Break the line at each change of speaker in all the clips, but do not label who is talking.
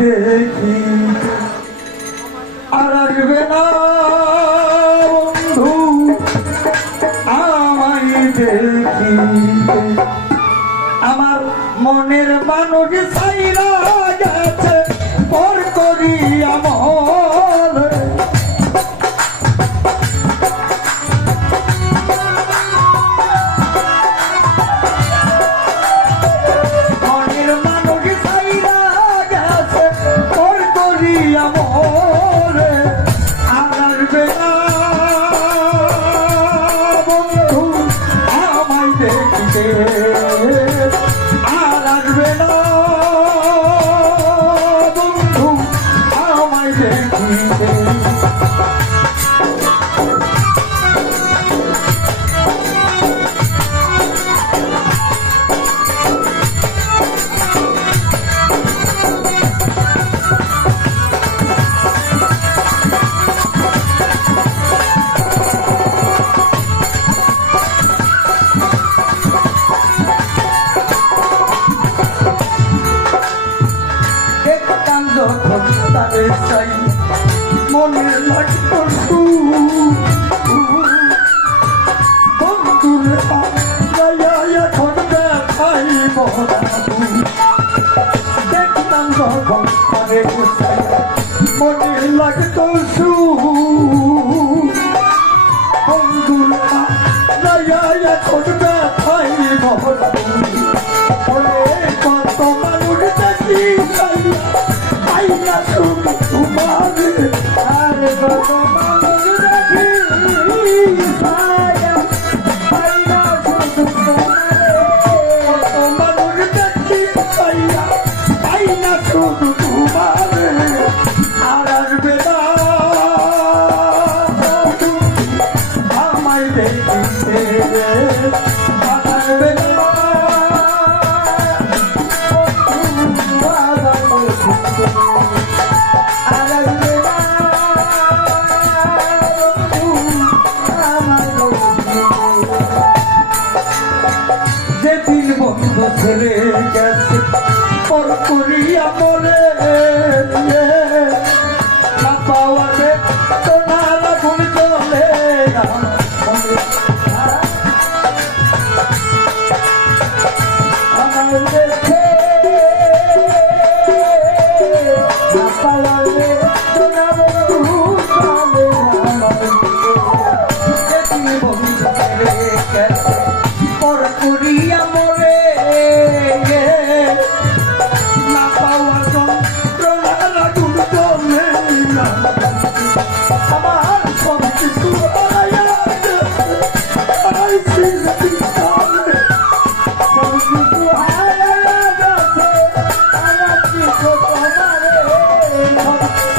দেখি। আর আসবে না বন্ধু আমায় দেখি। আমার মনের মানুষ amor যখন তারে চাই। মনে লাগতো বন্ধুরে এখন দেখাই দেখতাম যখন তারে চাই। মনে লাগতো সু Tu tu tu tu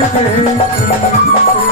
Thank you.